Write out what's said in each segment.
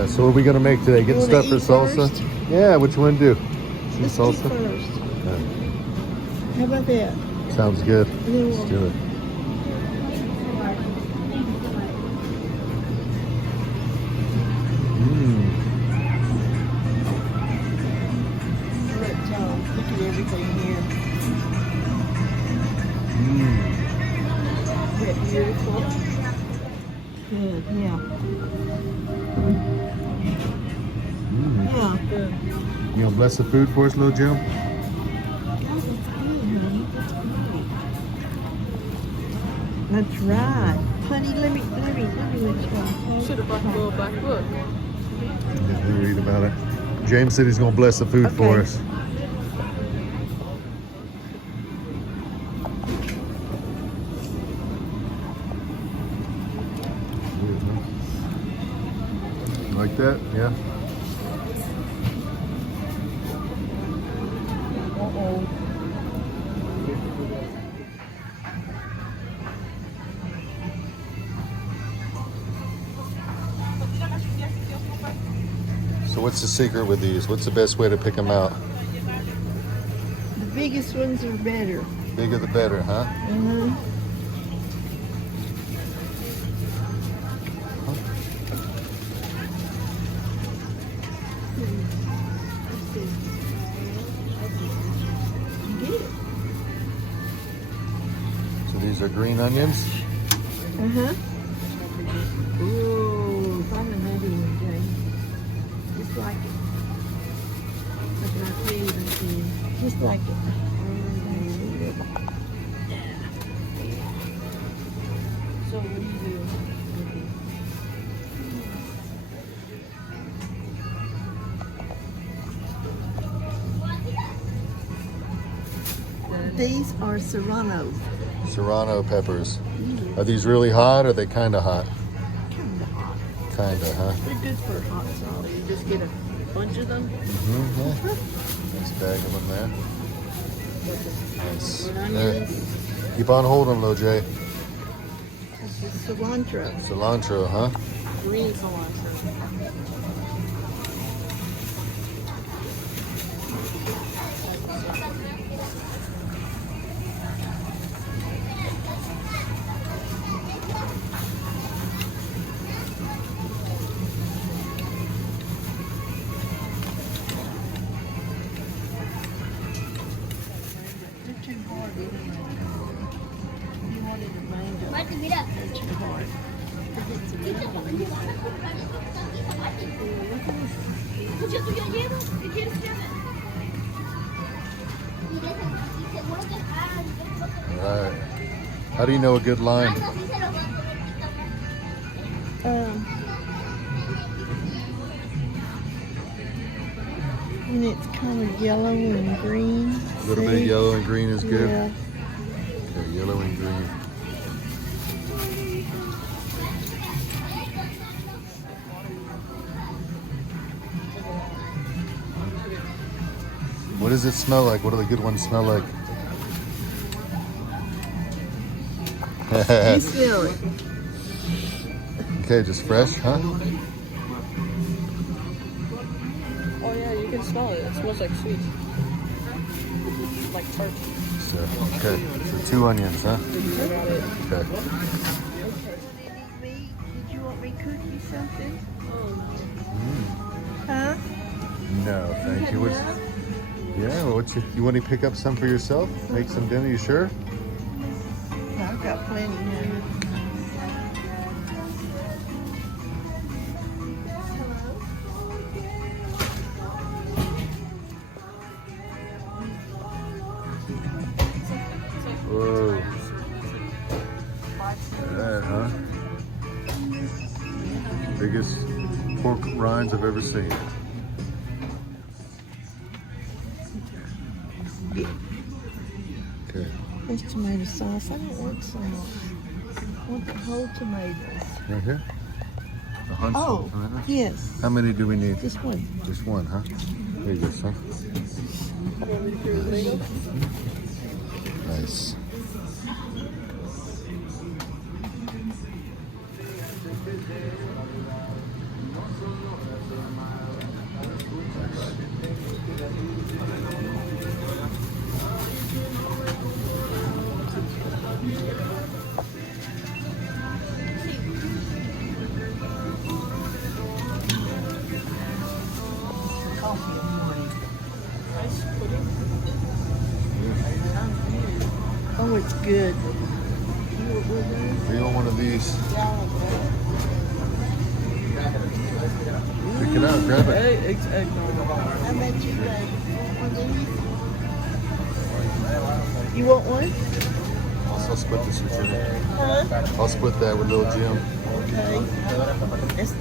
right, so what are we gonna make today? Getting stuff for salsa? First? Yeah, which one do? Let's Some eat salsa? first. Okay. How about that? Sounds good. Then Let's do it. Look at everything here. Isn't that beautiful? Good, yeah. Yeah, good. You gonna bless the food for us, little Jim? That's right. Honey, let me let you try. Should have brought the little black book. Yeah, we read about it. James said he's gonna bless the food for Okay. us. Like that? Yeah. So what's the secret with these? What's the best way to pick them out? The biggest ones are better. Bigger the better, huh? Uh-huh. So these are green onions. Uh-huh. Ooh, find another one, Jane. Just like it. Look at our flavors here. Just like it. So what do you do? These are serranos. Serrano peppers. Are these really hot or are they kind of hot? Kind of hot. Kind of, huh? They're good for hot sauce. You just get a bunch of them. Mm-hmm. Yeah. Nice bag of them there. Nice. There. Keep on holding, little Jay. This is cilantro. Cilantro, huh? Green cilantro. They're too hard. You wanted to mind them. They're too hard. All right. How do you know a good lime? And it's kind of yellow and green. A little bit of yellow and green is good. Yeah. Okay, yellow and green. What does it smell like? What do the good ones smell like? You smell it. Okay, just fresh, huh? Oh yeah, you can smell it. It smells like sweet. Like tart. So, okay, so 2 onions, huh? Okay. Did you want me to cook you something? Huh? No, thank you. Yeah, well, you want to pick up some for yourself? Make some dinner, you sure? I've got plenty here. Whoa. That, huh? Biggest pork rinds I've ever seen. Okay. There's tomato sauce. I don't want so much. I want the whole tomatoes. Right here? A handful Oh, of tomatoes? yes. How many do we need? Just one. Just one, huh? There you go, son. Nice. good. Do you want one of these? Pick it out, grab it. It's eggnog. How much you got? You want one? I'll split this with you. Huh? I'll split that with little Jim. Okay. It's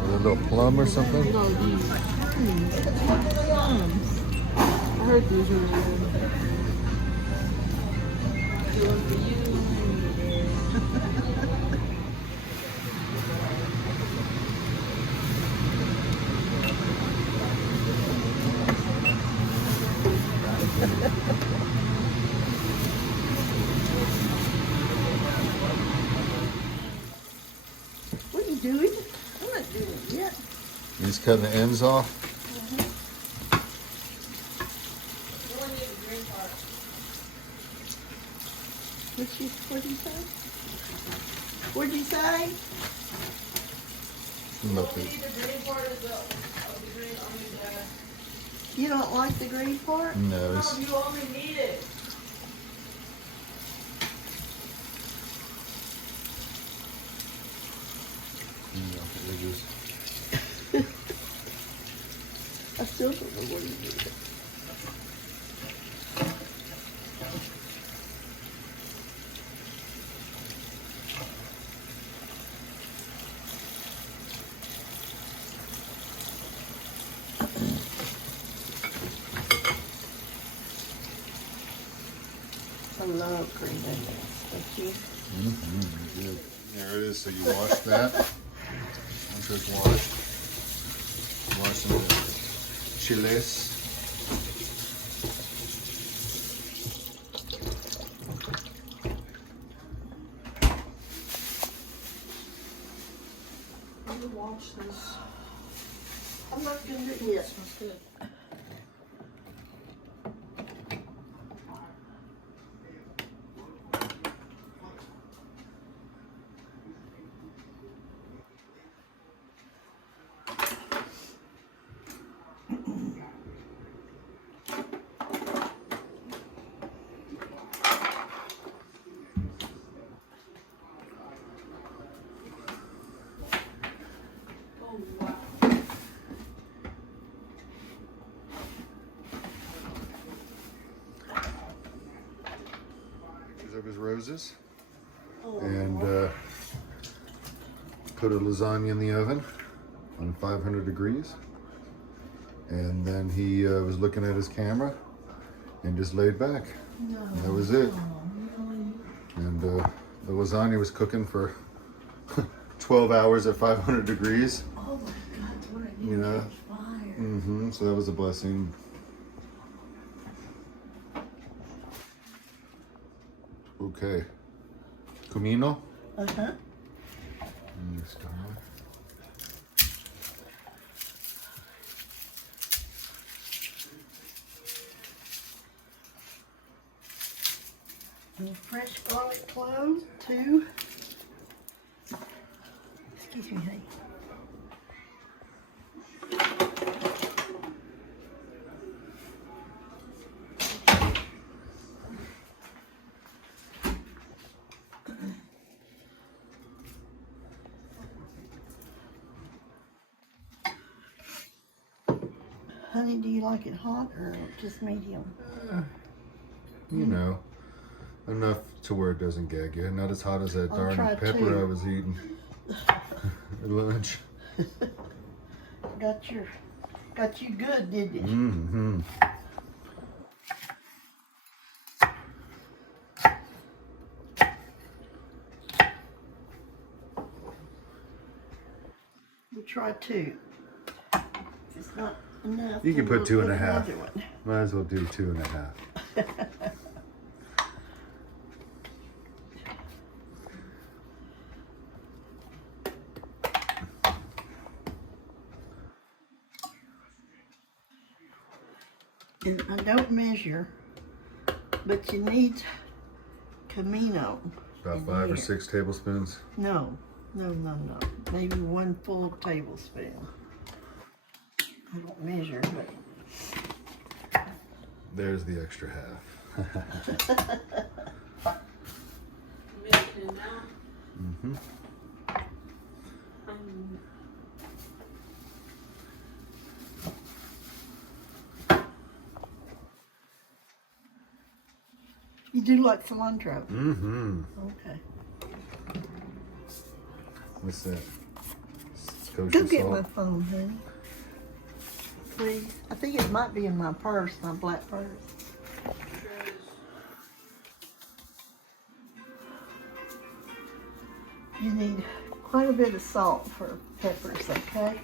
With a little plum or something. No, these. plums. I heard these were really What are you doing? I'm not doing it yet. He's cutting the ends off. What'd you say? What'd you say? Nothing. You don't like the green part? No, it's, You only need it. I still don't know what you do. I love green onions, don't you? good. There it is. So you wash that. Once it's washed, wash some of the chiles. I'm gonna watch this. I'm not gonna do it yet. Smells good. Of his roses, Oh. and put a lasagna in the oven on 500 degrees, and then he was looking at his camera and just laid back. No. And that was it. Oh, really? And the lasagna was cooking for 12 hours at 500 degrees. Oh my God, what are You know. fire? So that was a blessing. Okay. Comino. Uh-huh. And fresh garlic cloves, 2. Excuse me, honey. Honey, do you like it hot or just medium? You know, enough to where it doesn't gag you. Not as hot as that I'll darn try pepper 2. I was eating at lunch. Got you good, did you? Mm-hmm. We'll try 2. If it's not enough, You can then put we'll 2 and a put half. another one. Might as well do 2 and a half. And I don't measure, but you need Camino. About in 5 or here. 6 tablespoons. No. Maybe 1 full tablespoon. I don't measure, but There's the extra half. Making it now. Mm-hmm. You do like cilantro? Mm-hmm. Okay. What's that? Go Kosher get salt? my phone, honey. Please. I think it might be in my purse, my black purse. You need quite a bit of salt for peppers, okay?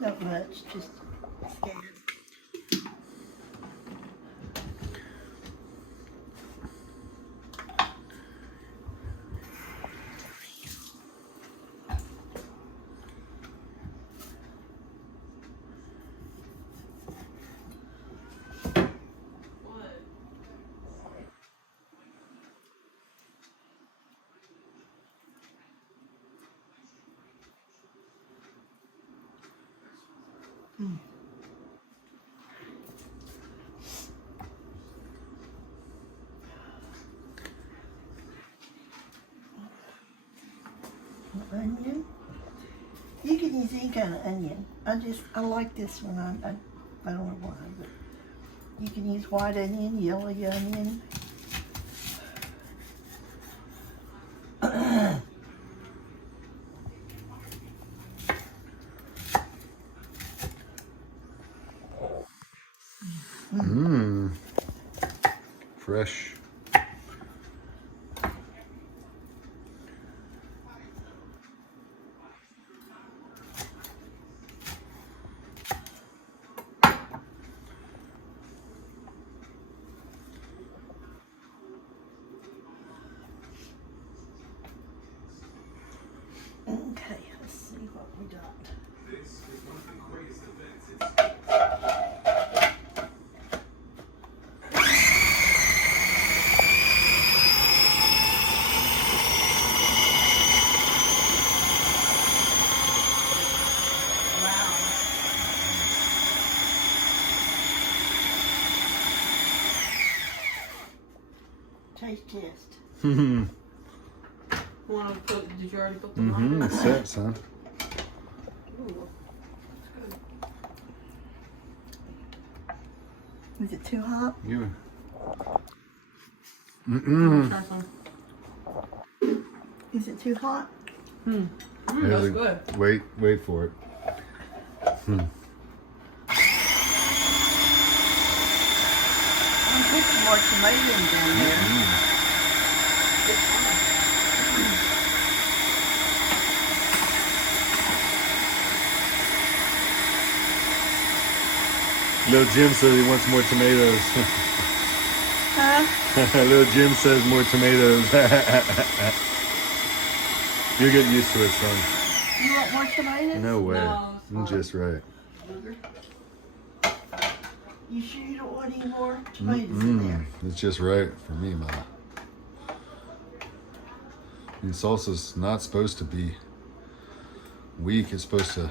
Not much, just scared. Onion. You can use any kind of onion. I like this one. I don't know why, but you can use white onion, yellow onion. Mmm. Fresh. Okay, let's see what we got. Taste test. Mm-hmm. Did you already put the Mm-hmm. It's set, son. Ooh. Is it too hot? You. Mm-mm. Try some. Is it too hot? That's Haley, good. wait for it. I'll put some more tomatoes down there. Little Jim says he wants more tomatoes. Huh? Little Jim says more tomatoes. You'll get used to it, son. You want more tomatoes? No way. No, it's fine. Just right. You sure you don't want any more tomatoes in there? It's just right for me, Mama. And salsa's not supposed to be weak. It's supposed to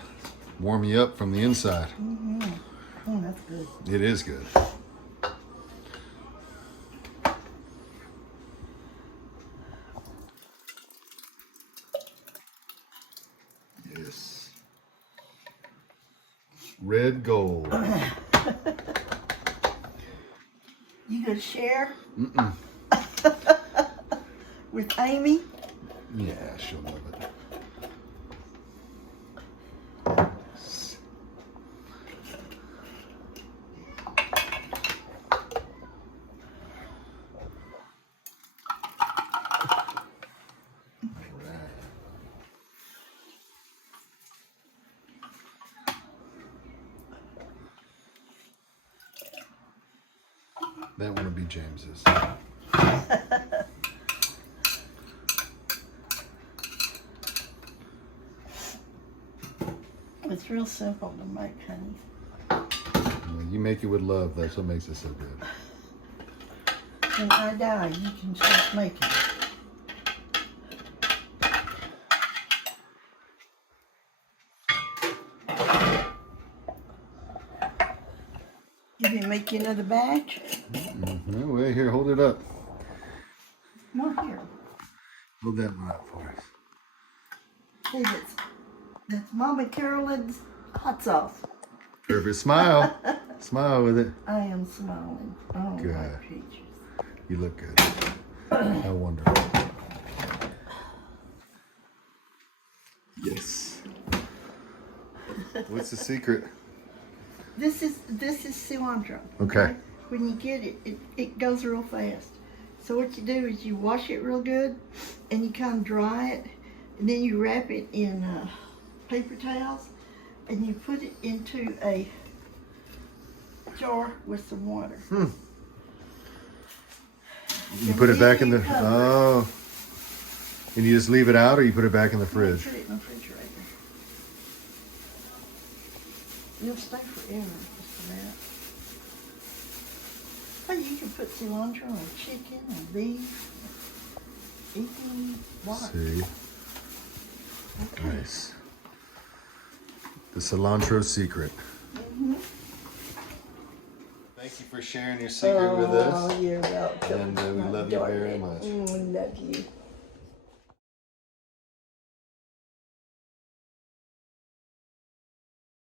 warm you up from the inside. That's good. It is good. Yes. Red gold. You gonna share Mm-mm. with Amy? Yeah, she'll love it. That one will be James's. It's real simple to make, honey. Well, you make it with love. That's what makes it so good. When I die, you can just make it. You can make you another batch. Mm-hmm. Wait here, hold it up. More here. Hold that one up for us. See, that's Mama Carolyn's hot sauce. Perfect. Smile. Smile with it. I am smiling. I don't Good. like pictures. You look good. How wonderful. Yes. What's the secret? This is cilantro. Okay. When you get it, it goes real fast. So what you do is you wash it real good, and you kind of dry it, and then you wrap it in paper towels, and you put it into a jar with some water. You put it back in the, oh. And you just leave it out, or you put it back in the fridge? Put it in the refrigerator. It'll stay forever, just about. Well, you can put cilantro on chicken or beef. Anything you want. See. Okay. Nice. The cilantro secret. Thank you for sharing your secret with us. Oh, you're welcome. And we love you very much. We love you.